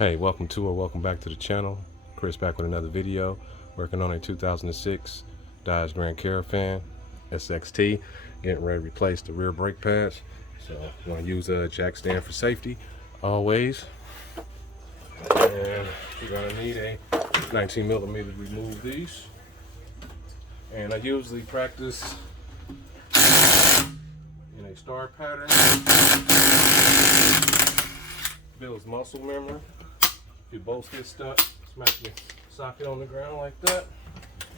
Hey, welcome back to the channel. Chris back with another video. Working on a 2006 Dodge Grand Caravan SXT. Getting ready to replace the rear brake pads. So I'm going to use a jack stand for safety always. And you're going to need a 19 millimeter to remove these. And I usually practice in a star pattern. Builds muscle memory. If your bolts get stuck, smack your socket on the ground like that.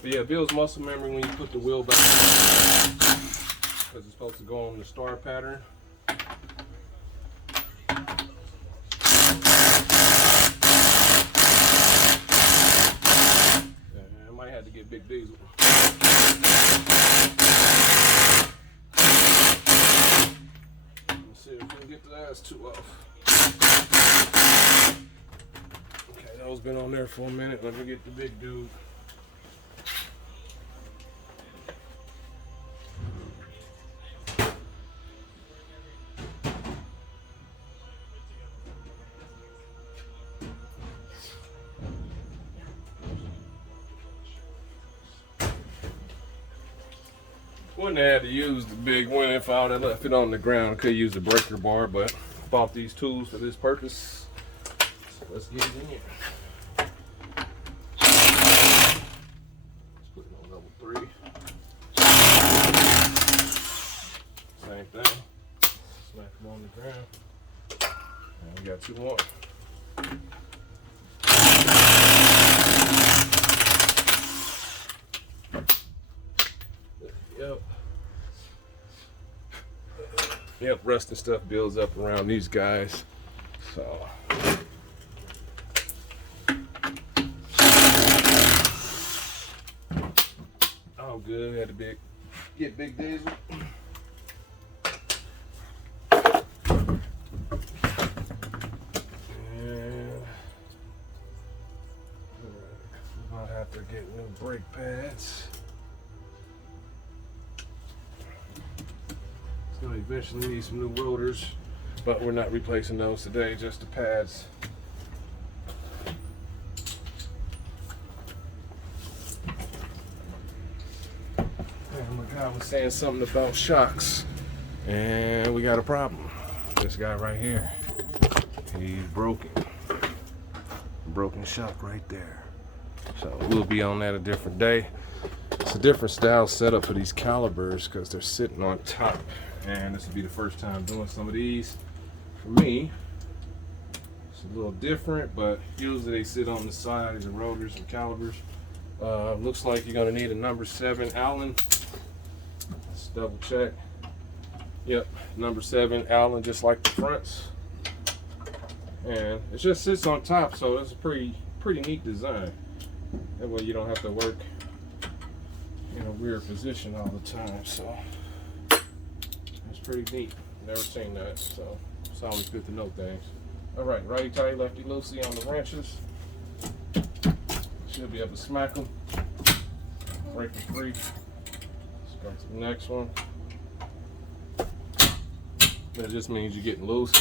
But yeah, it builds muscle memory when you put the wheel back, because it's supposed to go on the star pattern. Yeah, I might have to get Big Diesel. Let's see if we can get the last two off. Okay, those been on there for a minute. Let me get the big dude. Wouldn't have had to use the big one if I would have left it on the ground. Could use the breaker bar, but bought these tools for this purpose. So let's get it in here. Let's put it on level 3. Same thing. Smack them on the ground. And we got 2 more. Yep, rust and stuff builds up around these guys. So all good. Had to get Big Diesel. And we're gonna have to get new brake pads. Gonna eventually need some new rotors, but we're not replacing those today, just the pads. And my guy was saying something about shocks, and we got a problem. This guy right here, he's broken. Broken shock right there. So we'll be on that a different day. It's a different style setup for these calibers because they're sitting on top. And this will be the first time doing some of these for me. It's a little different, but usually they sit on the sides of rotors and calibers. Looks like you're going to need a number 7 Allen. Let's double check. Yep, number 7 Allen, just like the fronts. And it just sits on top, so it's a pretty neat design. That way you don't have to work in a weird position all the time. So pretty neat. Never seen that, so it's always good to know things. All right, righty tighty, lefty loosey on the wrenches. Should be able to smack them. Break them free. Let's go to the next one. That just means you're getting loose.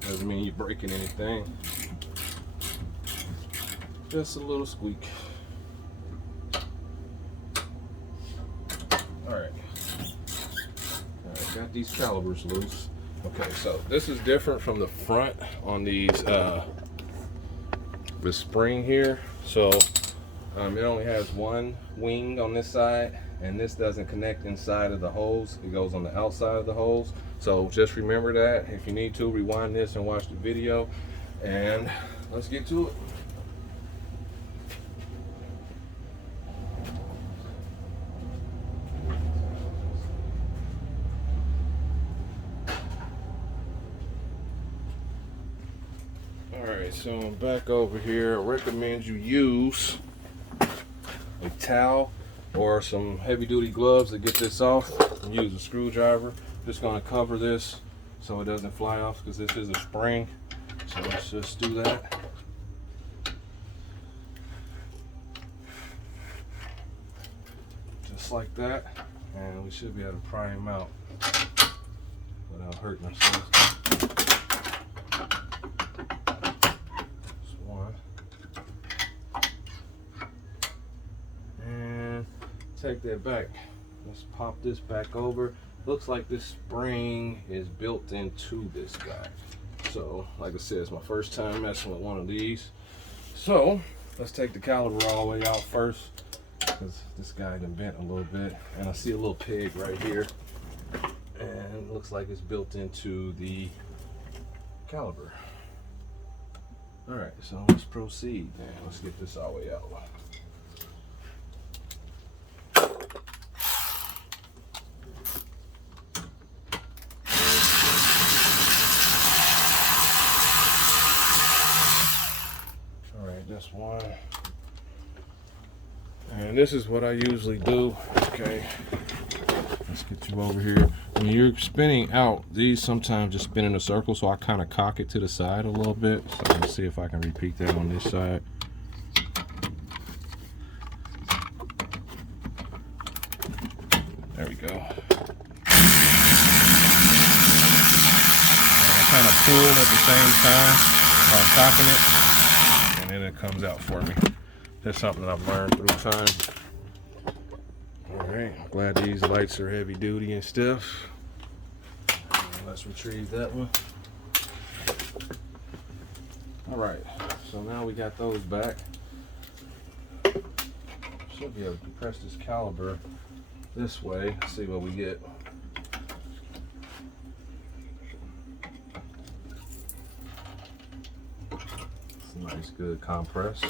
Doesn't mean you're breaking anything. Just a little squeak. All right. Got these calibers loose. Okay, so this is different from the front on these the spring here. So it only has one wing on this side, and this doesn't connect inside of the hose. It goes on the outside of the hose. So just remember that. If you need to, rewind this and watch the video, and let's get to it. Alright, so I'm back over here. I recommend you use a towel or some heavy duty gloves to get this off. And use a screwdriver. Just going to cover this so it doesn't fly off because this is a spring. So let's just do that. Just like that. And we should be able to pry him out without hurting ourselves. take that back. Let's pop this back over. Looks like this spring is built into this guy. So, like I said, it's my first time messing with one of these. So, let's take the caliper all the way out first, because this guy done bent a little bit. And I see a little peg right here. And it looks like it's built into the caliper. All right, so let's proceed. And let's get this all the way out. All right, this one. And this is what I usually do. Okay, let's get you over here. When you're spinning out, these sometimes just spin in a circle, so I kind of cock it to the side a little bit. So let's see if I can repeat that on this side. There we go. And I kind of pull at the same time while I'm cocking it, and then it comes out for me. That's something that I've learned through time. All right, I'm glad these lights are heavy duty and stuff. Let's retrieve that one. All right, so now we got those back. Should be able to press this caliper this way, see what we get. It's a nice, good compress.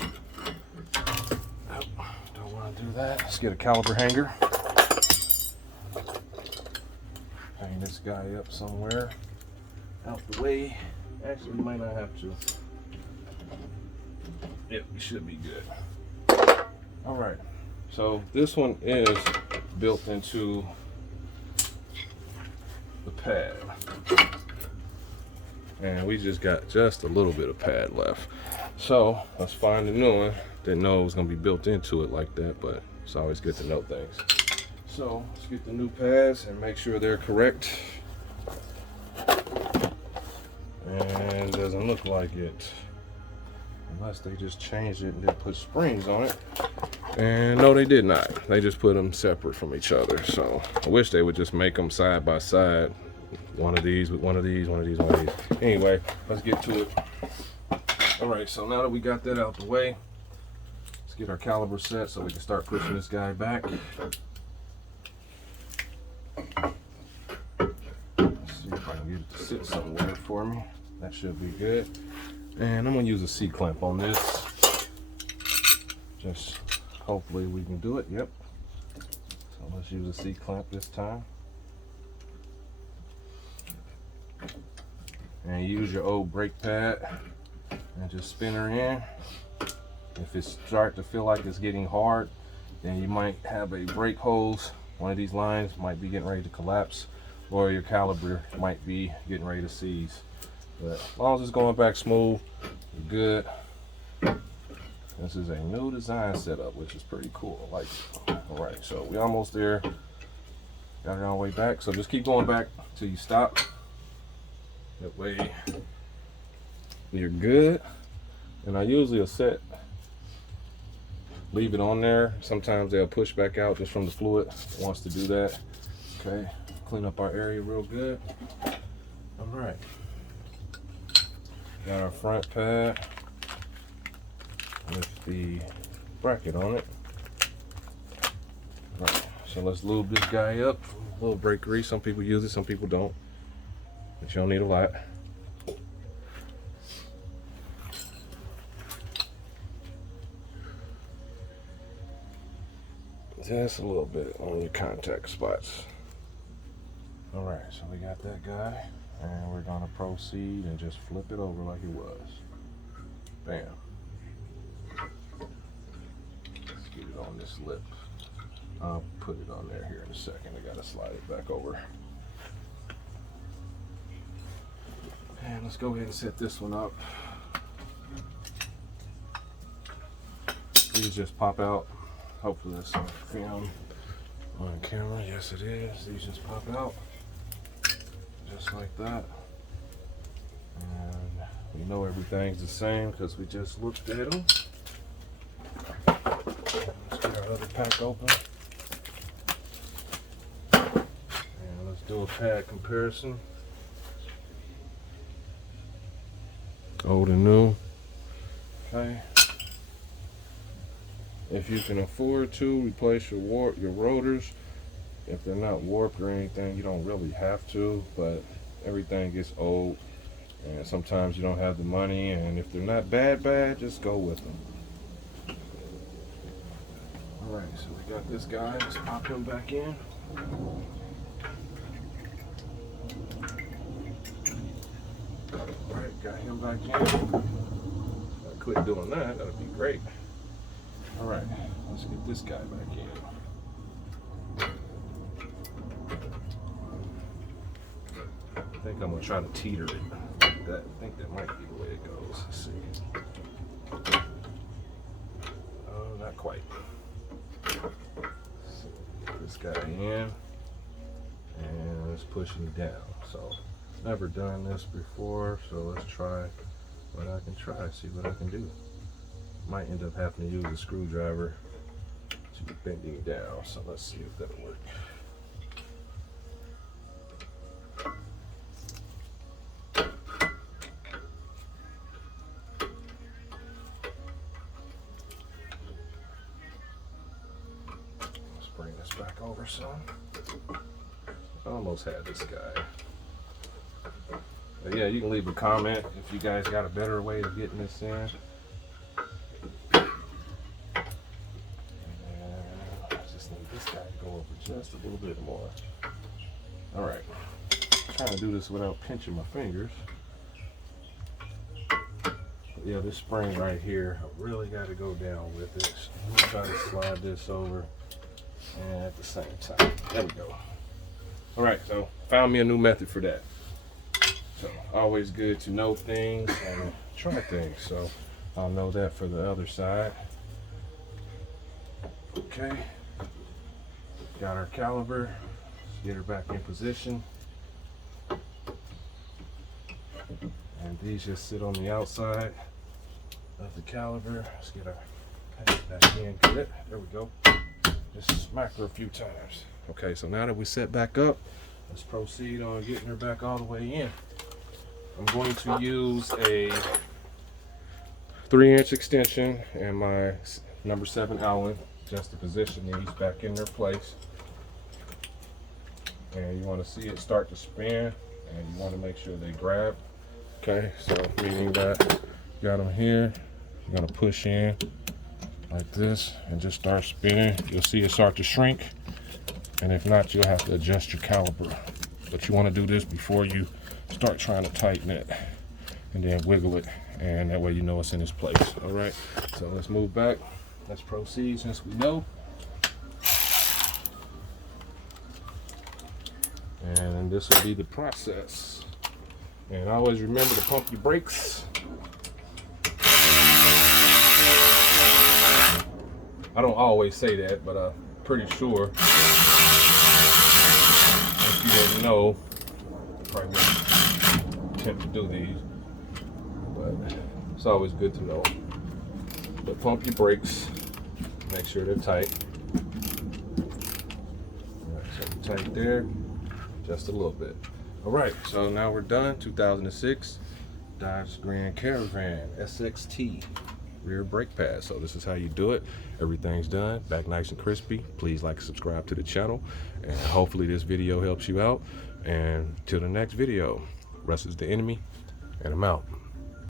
Nope, don't want to do that. Let's get a caliper hanger. Hang this guy up somewhere out the way. Actually, we might not have to. Yep, we should be good. All right, so this one is built into the pad, and we just got just a little bit of pad left. So let's find a new one. Didn't know it was gonna be built into it like that, but it's always good to know things. So let's get the new pads and make sure they're correct. And doesn't look like it, unless they just changed it and then put springs on it. And no, they did not. They just put them separate from each other. So I wish they would just make them side by side. One of these with one of these, one of these, one of these. Anyway, let's get to it. All right, so now that we got that out the way, let's get our caliper set so we can start pushing this guy back. Let's see if I can get it to sit somewhere for me. That should be good. And I'm gonna use a C-clamp on this. Just hopefully we can do it. Yep. So let's use a C-clamp this time. And use your old brake pad and just spin her in. If it starts to feel like it's getting hard, then you might have a brake hose. One of these lines might be getting ready to collapse, or your caliper might be getting ready to seize. But as long as it's going back smooth, we're good. This is a new design setup, which is pretty cool. I like it. All right, so we're almost there. Got it all the way back. So just keep going back till you stop. That way you're good. And I usually will leave it on there. Sometimes they'll push back out just from the fluid. It wants to do that. Okay, clean up our area real good. All right. Got our front pad with the bracket on it. All right, so let's lube this guy up. A little brake grease. Some people use it, some people don't. But you don't need a lot. Just a little bit on your contact spots. All right, so we got that guy, and we're gonna proceed and just flip it over like it was. Bam. Let's get it on this lip. I'll put it on there here in a second. I gotta slide it back over. And let's go ahead and set this one up. These just pop out. Hopefully that's on film, on camera. Yes, it is. These just pop out, just like that. And we know everything's the same because we just looked at them. Let's get our other pack open. Do a pad comparison. Old and new. Okay. If you can afford to, replace your rotors. If they're not warped or anything, you don't really have to, but everything gets old and sometimes you don't have the money, and if they're not bad, just go with them. Alright, so we got this guy. Let's pop him back in. Alright, got him back in. I'll quit doing that, that'll be great. Alright, let's get this guy back in. I think I'm gonna try to teeter it like that. I think that might be the way it goes. Let's see. Oh, not quite. So get this guy in and let's push him down. So never done this before, so let's try what I can try, see what I can do. Might end up having to use a screwdriver to bend him down, so let's see if that'll work. Let's bring this back over some. I almost had this guy. But yeah, you can leave a comment if you guys got a better way of getting this in. This guy to go over just a little bit more. All right, trying to do this without pinching my fingers. But yeah, this spring right here, I really got to go down with it. So I'm gonna try to slide this over, and at the same time, there we go. All right, so found me a new method for that. So always good to know things and try things. So I'll know that for the other side. Okay. Got our caliper. Let's get her back in position. And these just sit on the outside of the caliper. Let's get our patch back in. Good. There we go. Just smack her a few times. Okay, so now that we set back up, let's proceed on getting her back all the way in. I'm going to use a 3-inch extension and my number 7 Allen just to position these back in their place. And you want to see it start to spin, and you want to make sure they grab. Okay, so meaning that you got them here, you're going to push in like this and just start spinning. You'll see it start to shrink, and if not, you'll have to adjust your caliper. But you want to do this before you start trying to tighten it, and then wiggle it, and that way you know it's in its place. All right, so let's move back. Let's proceed since we know. And this will be the process. And always remember to pump your brakes. I don't always say that, but I'm pretty sure if you didn't know, you probably wouldn't attempt to do these. But it's always good to know. But pump your brakes. Make sure they're tight. All right, so tight there. Just a little bit. All right, so now we're done. 2006 Dodge Grand Caravan SXT rear brake pad. So this is how you do it. Everything's done, back nice and crispy. Please like and subscribe to the channel, and hopefully this video helps you out. And till the next video, Russ is the enemy, and I'm out.